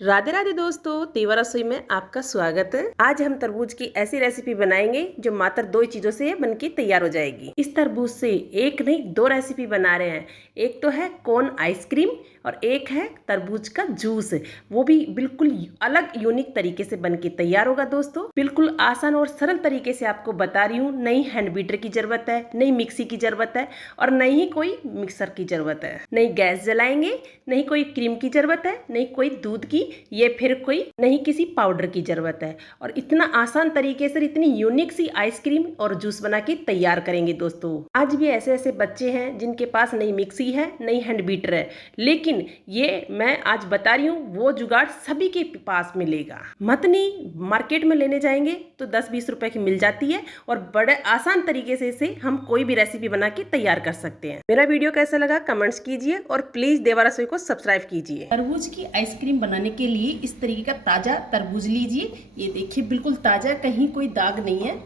राधे राधे दोस्तों, तेवा रसोई में आपका स्वागत है। आज हम तरबूज की ऐसी रेसिपी बनाएंगे जो मात्र दो चीजों से बनके तैयार हो जाएगी। इस तरबूज से एक नहीं दो रेसिपी बना रहे हैं। एक तो है कोन आइसक्रीम और एक है तरबूज का जूस। वो भी बिल्कुल अलग यूनिक तरीके से बनके तैयार होगा दोस्तों। बिल्कुल आसान और सरल तरीके से आपको बता रही हूँ। नहीं हैंड बीटर की जरूरत है, नहीं मिक्सी की जरूरत है और नहीं ही कोई मिक्सर की जरूरत है। नहीं गैस जलाएंगे, नहीं कोई क्रीम की जरूरत है, नहीं कोई दूध की, ये फिर कोई नहीं किसी पाउडर की जरूरत है। और इतना आसान तरीके से इतनी यूनिक सी आइसक्रीम और जूस बना के तैयार करेंगे दोस्तों। आज भी ऐसे ऐसे बच्चे हैं जिनके पास नहीं मिक्सी है, नहीं हैंड बीटर है, लेकिन ये मैं आज बता रही हूँ वो जुगाड़ सभी के पास मिलेगा। मतनी मार्केट में लेने जाएंगे तो 10-20 रुपए की मिल जाती है और बड़े आसान तरीके से इसे हम कोई भी रेसिपी बना के तैयार कर सकते हैं। मेरा वीडियो कैसा लगा कमेंट्स कीजिए और प्लीज देवा रसोई को सब्सक्राइब कीजिए। तरबूज की आइसक्रीम बनाने के लिए इस तरीके का ताजा तरबूज लीजिए। ये देखिए बिल्कुल ताजा, कहीं कोई दाग नहीं है।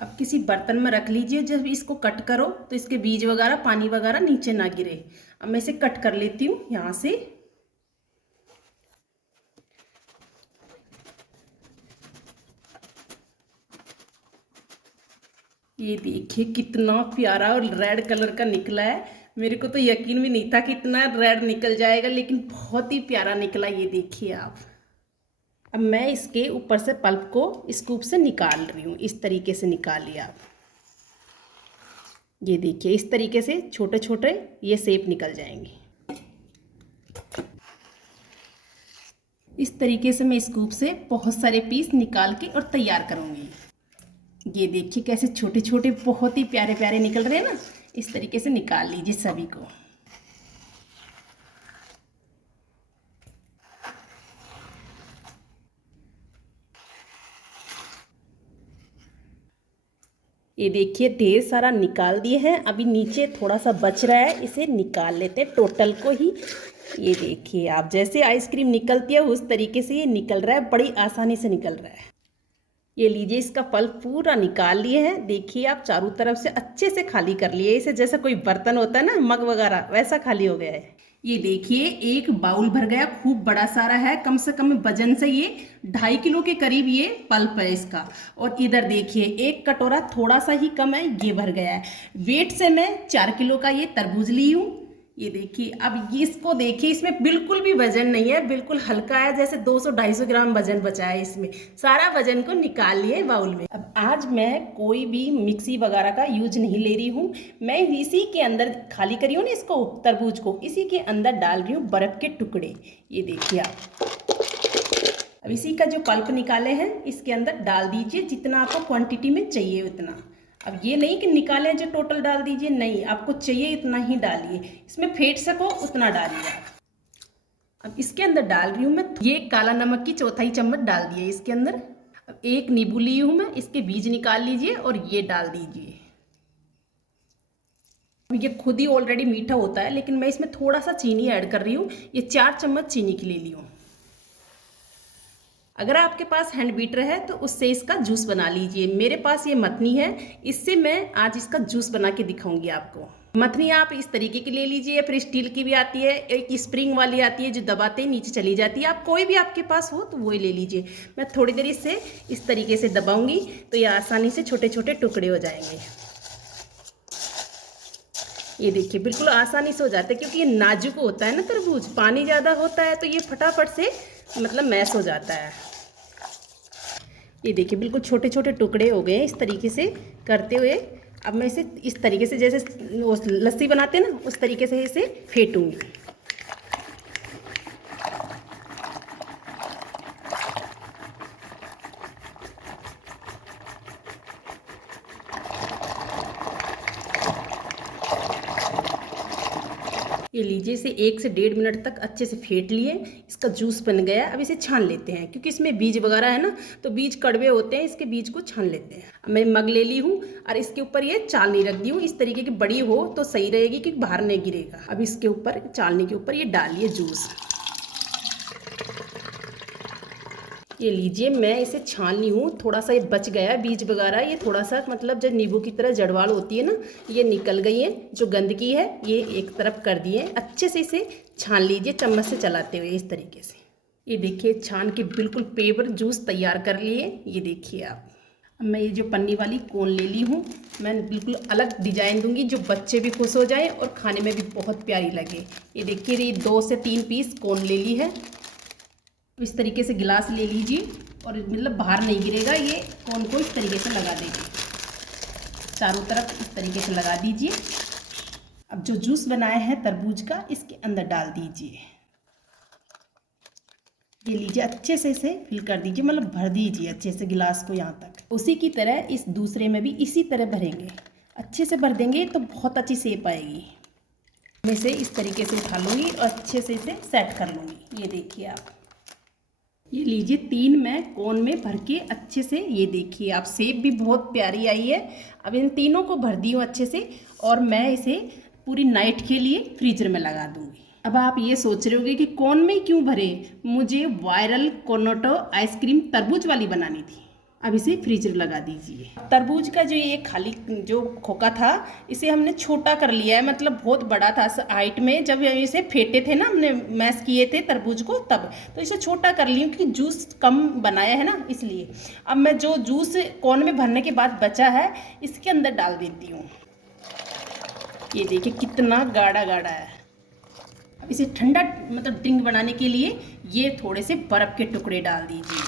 अब किसी बर्तन में रख लीजिए। जब इसको कट करो तो इसके बीज वगैरह पानी वगैरह नीचे ना गिरे। अब मैं इसे कट कर लेती हूँ यहाँ से। ये देखिए कितना प्यारा और रेड कलर का निकला है। मेरे को तो यकीन भी नहीं था कि इतना रेड निकल जाएगा, लेकिन बहुत ही प्यारा निकला। ये देखिए आप। अब मैं इसके ऊपर से पल्प को स्कूप से निकाल रही हूँ। इस तरीके से निकालिए आप। ये देखिए इस तरीके से छोटे छोटे ये शेप निकल जाएंगे। इस तरीके से मैं स्कूप से बहुत सारे पीस निकाल के और तैयार करूँगी। ये देखिए कैसे छोटे छोटे बहुत ही प्यारे प्यारे निकल रहे हैं ना। इस तरीके से निकाल लीजिए सभी को। ये देखिए ढेर सारा निकाल दिए हैं। अभी नीचे थोड़ा सा बच रहा है, इसे निकाल लेते हैं टोटल को ही। ये देखिए आप, जैसे आइसक्रीम निकलती है उस तरीके से ये निकल रहा है, बड़ी आसानी से निकल रहा है। ये लीजिए इसका पल्प पूरा निकाल लिए हैं। देखिए आप चारों तरफ से अच्छे से खाली कर लिए इसे, जैसा कोई बर्तन होता है ना मग वगैरह, वैसा खाली हो गया है। ये देखिए एक बाउल भर गया, खूब बड़ा सारा है। कम से कम वजन से ये 2.5 किलो के करीब ये पल्प है इसका। और इधर देखिए एक कटोरा थोड़ा सा ही कम है, ये भर गया है। वेट से मैं 4 किलो का ये तरबूज ली हूँ। ये देखिए अब इसको देखिए, इसमें बिल्कुल भी वजन नहीं है, बिल्कुल हल्का है। जैसे 200-250 ग्राम वजन बचा है इसमें। सारा वजन को निकाल लिए बाउल में। अब आज मैं कोई भी मिक्सी वगैरह का यूज नहीं ले रही हूँ। मैं इसी के अंदर खाली करी हूँ ना इसको, तरबूज को, इसी के अंदर डाल रही हूँ बर्फ के टुकड़े। ये देखिए आप। अब इसी का जो पल्प निकाले हैं इसके अंदर डाल दीजिए, जितना आपको क्वांटिटी में चाहिए उतना। अब ये नहीं कि निकालें जो टोटल डाल दीजिए, नहीं, आपको चाहिए इतना ही डालिए। इसमें फेंट सको उतना डालिए आप। अब इसके अंदर डाल रही हूँ मैं ये काला नमक की 1/4 चम्मच डाल दिए इसके अंदर। अब एक नींबू ली हूँ मैं, इसके बीज निकाल लीजिए और ये डाल दीजिए। अब ये खुद ही ऑलरेडी मीठा होता है, लेकिन मैं इसमें थोड़ा सा चीनी ऐड कर रही हूँ। ये 4 चम्मच चीनी की ले ली हूँ। अगर आपके पास हैंड बीटर है तो उससे इसका जूस बना लीजिए। मेरे पास ये मथनी है, इससे मैं आज इसका जूस बना के दिखाऊंगी आपको। मथनी आप इस तरीके की ले लीजिए, फिर स्टील की भी आती है, एक स्प्रिंग वाली आती है जो दबाते ही नीचे चली जाती है। आप कोई भी आपके पास हो तो वही ले लीजिए। मैं थोड़ी देर इससे इस तरीके से दबाऊंगी तो ये आसानी से छोटे छोटे टुकड़े हो जाएंगे। ये देखिए बिल्कुल आसानी से हो जाता है, क्योंकि ये नाजुक होता है ना तरबूज, पानी ज़्यादा होता है तो ये फटाफट से मतलब मैश हो जाता है। ये देखिए बिल्कुल छोटे छोटे टुकड़े हो गए हैं इस तरीके से करते हुए। अब मैं इसे इस तरीके से जैसे लस्सी बनाते हैं ना उस तरीके से इसे फेंटूंगी। ये लीजिए इसे 1 से 1.5 मिनट तक अच्छे से फेंट लिए। इसका जूस बन गया। अब इसे छान लेते हैं, क्योंकि इसमें बीज वगैरह है ना तो बीज कड़वे होते हैं, इसके बीज को छान लेते हैं। अब मैं मग ले ली हूँ और इसके ऊपर ये चालनी रख दी हूँ। इस तरीके की बड़ी हो तो सही रहेगी कि बाहर नहीं गिरेगा। अब इसके ऊपर चालनी के ऊपर ये डालिए जूस। ये लीजिए मैं इसे छान ली हूँ। थोड़ा सा ये बच गया बीज वगैरह, ये थोड़ा सा मतलब जब नींबू की तरह जड़वाल होती है ना, ये निकल गई है। जो गंदगी है ये एक तरफ कर दिए। अच्छे से इसे छान लीजिए चम्मच से चलाते हुए इस तरीके से। ये देखिए छान के बिल्कुल पेवर जूस तैयार कर लिए। ये देखिए आप, अब मैं ये जो पन्नी वाली कोन ले ली हूँ, मैं बिल्कुल अलग डिजाइन दूंगी जो बच्चे भी खुश हो जाए और खाने में भी बहुत प्यारी लगे। ये देखिए ये 2 से 3 पीस कोन ले ली है। इस तरीके से गिलास ले लीजिए और मतलब बाहर नहीं गिरेगा, ये कोन को इस तरीके से लगा दीजिए, चारों तरफ इस तरीके से लगा दीजिए। अब जो जूस बनाया है तरबूज का इसके अंदर डाल दीजिए। ये लीजिए, अच्छे से इसे फिल कर दीजिए, मतलब भर दीजिए अच्छे से गिलास को यहाँ तक। उसी की तरह इस दूसरे में भी इसी तरह भरेंगे, अच्छे से भर देंगे तो बहुत अच्छी शेप आएगी। मैं इसे इस तरीके से उठा लूँगी और अच्छे से इसे सेट कर लूँगी। ये देखिए आप, ये लीजिए 3 मैं कोन में भर के अच्छे से, ये देखिए आप शेप भी बहुत प्यारी आई है। अब इन तीनों को भर दी हूँ अच्छे से और मैं इसे पूरी नाइट के लिए फ्रीजर में लगा दूँगी। अब आप ये सोच रहे होगे कि कोन में क्यों भरे, मुझे वायरल कोर्नेटो आइसक्रीम तरबूज वाली बनानी थी। अब इसे फ्रीजर लगा दीजिए। तरबूज का जो ये खाली जो खोखा था इसे हमने छोटा कर लिया है, मतलब बहुत बड़ा था हाइट में। जब इसे फेंटे थे ना, हमने मैश किए थे तरबूज को तब, तो इसे छोटा कर लिया क्योंकि जूस कम बनाया है ना, इसलिए। अब मैं जो जूस कोन में भरने के बाद बचा है इसके अंदर डाल देती हूँ। ये देखिए कितना गाढ़ा गाढ़ा है। अब इसे ठंडा मतलब ड्रिंक बनाने के लिए ये थोड़े से बर्फ के टुकड़े डाल दीजिए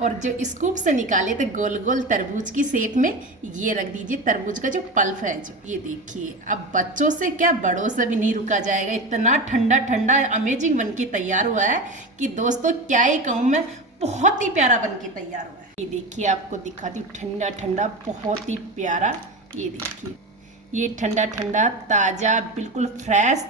और जो स्कूप से निकाले थे गोल गोल तरबूज की शेप में ये रख दीजिए। तरबूज का जो पल्प है जो, ये देखिए अब बच्चों से क्या बड़ों से भी नहीं रुका जाएगा। इतना ठंडा ठंडा अमेजिंग बन के तैयार हुआ है कि दोस्तों क्या ही कहूँ मैं, बहुत ही प्यारा बन के तैयार हुआ है। ये देखिए आपको दिखाती हूँ, ठंडा ठंडा बहुत ही प्यारा। ये देखिए ये ठंडा ठंडा ताज़ा बिल्कुल फ्रेश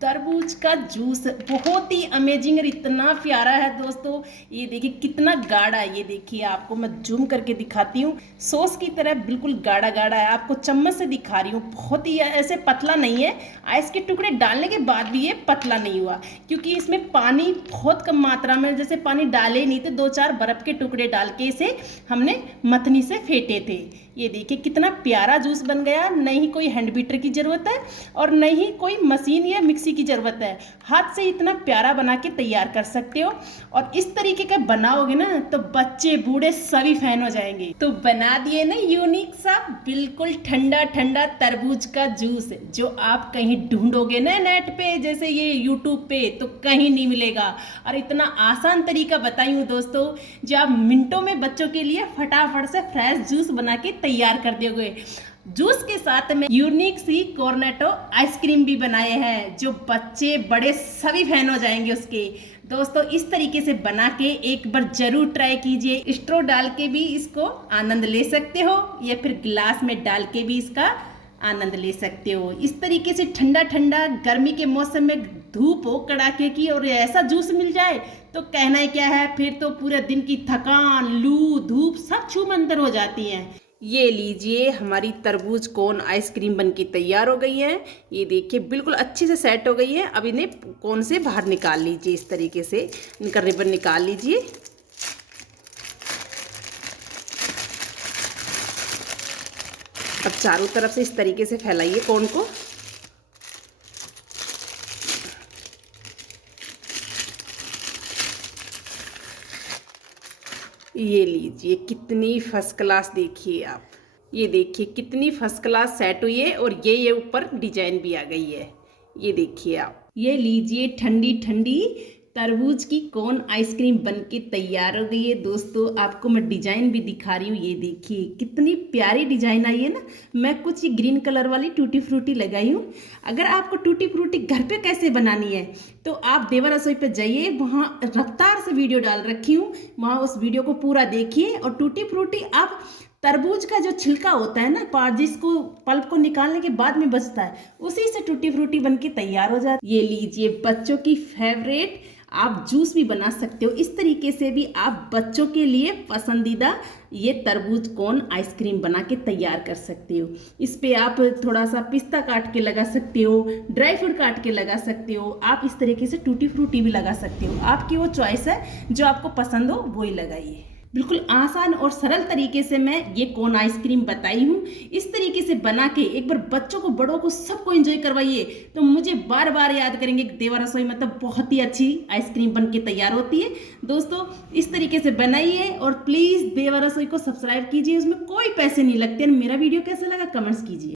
तरबूज का जूस बहुत ही अमेजिंग और इतना प्यारा है दोस्तों। ये देखिए कितना गाढ़ा है, ये देखिए आपको मैं जूम करके दिखाती हूँ, सॉस की तरह बिल्कुल गाढ़ा गाढ़ा है। आपको चम्मच से दिखा रही हूँ, बहुत ही ऐसे पतला नहीं है। आइस के टुकड़े डालने के बाद भी ये पतला नहीं हुआ क्योंकि इसमें पानी बहुत कम मात्रा में, जैसे पानी डाले नहीं थे, 2-4 बर्फ के टुकड़े डाल के इसे हमने मथनी से फेंटे थे। ये देखिए कितना प्यारा जूस बन गया। नहीं ही कोई हैंड बीटर की ज़रूरत है और नहीं ही कोई मशीन या मिक्सी की ज़रूरत है, हाथ से इतना प्यारा बना के तैयार कर सकते हो। और इस तरीके का बनाओगे ना तो बच्चे बूढ़े सभी फैन हो जाएंगे। तो बना दिए ना यूनिक सा बिल्कुल ठंडा ठंडा तरबूज का जूस, जो आप कहीं ढूंढोगे ना नेट पे, जैसे ये यूट्यूब पे, तो कहीं नहीं मिलेगा। और इतना आसान तरीका बताई हूँ दोस्तों, जो आप मिनटों में बच्चों के लिए फटाफट से फ्रेश जूस बना के तैयार कर दोगे। जूस के साथ में यूनिक सी कोर्नेटो आइसक्रीम भी बनाए हैं, जो बच्चे बड़े सभी फैन हो जाएंगे उसके। दोस्तों इस तरीके से बना के एक बार जरूर ट्राई कीजिए। स्ट्रॉ डाल के भी इसको आनंद ले सकते हो या फिर गिलास में डाल के भी इसका आनंद ले सकते हो। इस तरीके से ठंडा ठंडा गर्मी के मौसम में धूप हो कड़ाके की और ऐसा जूस मिल जाए तो कहना ही क्या है, फिर तो पूरे दिन की थकान, लू, धूप सब छूमंतर हो जाती हैं। ये लीजिए हमारी तरबूज कोन आइसक्रीम बनके तैयार हो गई है। ये देखिए बिल्कुल अच्छे से सेट हो गई है। अब इन्हें कोन से बाहर निकाल लीजिए, इस तरीके से इनका रिबन निकाल लीजिए। अब चारों तरफ से इस तरीके से फैलाइए कोन को। ये लीजिए कितनी फर्स्ट क्लास, देखिए आप, ये देखिए कितनी फर्स्ट क्लास सेट हुई है और ये ऊपर डिजाइन भी आ गई है। ये देखिए आप, ये लीजिए ठंडी ठंडी तरबूज की कोन आइसक्रीम बनके तैयार हो गई है। दोस्तों आपको मैं डिजाइन भी दिखा रही हूँ, ये देखिए कितनी प्यारी डिजाइन आई है ना। मैं कुछ ये ग्रीन कलर वाली टूटी फ्रूटी लगाई हूँ। अगर आपको टूटी फ्रूटी घर पे कैसे बनानी है तो आप देवा रसोई पे जाइए, वहाँ रफ्तार से वीडियो डाल रखी हूँ, वहाँ उस वीडियो को पूरा देखिए। और टूटी फ्रूटी आप तरबूज का जो छिलका होता है ना, पार्ट जिसको पल्प को निकालने के बाद में बचता है, उसी से टूटी फ्रूटी बनके तैयार हो जाती है। ये लीजिए बच्चों की फेवरेट आप जूस भी बना सकते हो। इस तरीके से भी आप बच्चों के लिए पसंदीदा ये तरबूज कोन आइसक्रीम बना के तैयार कर सकते हो। इस पे आप थोड़ा सा पिस्ता काट के लगा सकते हो, ड्राई फ्रूट काट के लगा सकते हो, आप इस तरीके से टूटी फ्रूटी भी लगा सकते हो। आपकी वो चॉइस है, जो आपको पसंद हो वही लगाइए। बिल्कुल आसान और सरल तरीके से मैं ये कोन आइसक्रीम बताई हूँ। इस तरीके से बना के एक बार बच्चों को, बड़ों को, सबको एंजॉय करवाइए तो मुझे बार बार याद करेंगे कि देवा रसोई मतलब बहुत ही अच्छी आइसक्रीम बन के तैयार होती है। दोस्तों इस तरीके से बनाइए और प्लीज़ देवा रसोई को सब्सक्राइब कीजिए, उसमें कोई पैसे नहीं लगते। मेरा वीडियो कैसा लगा कमेंट्स कीजिए।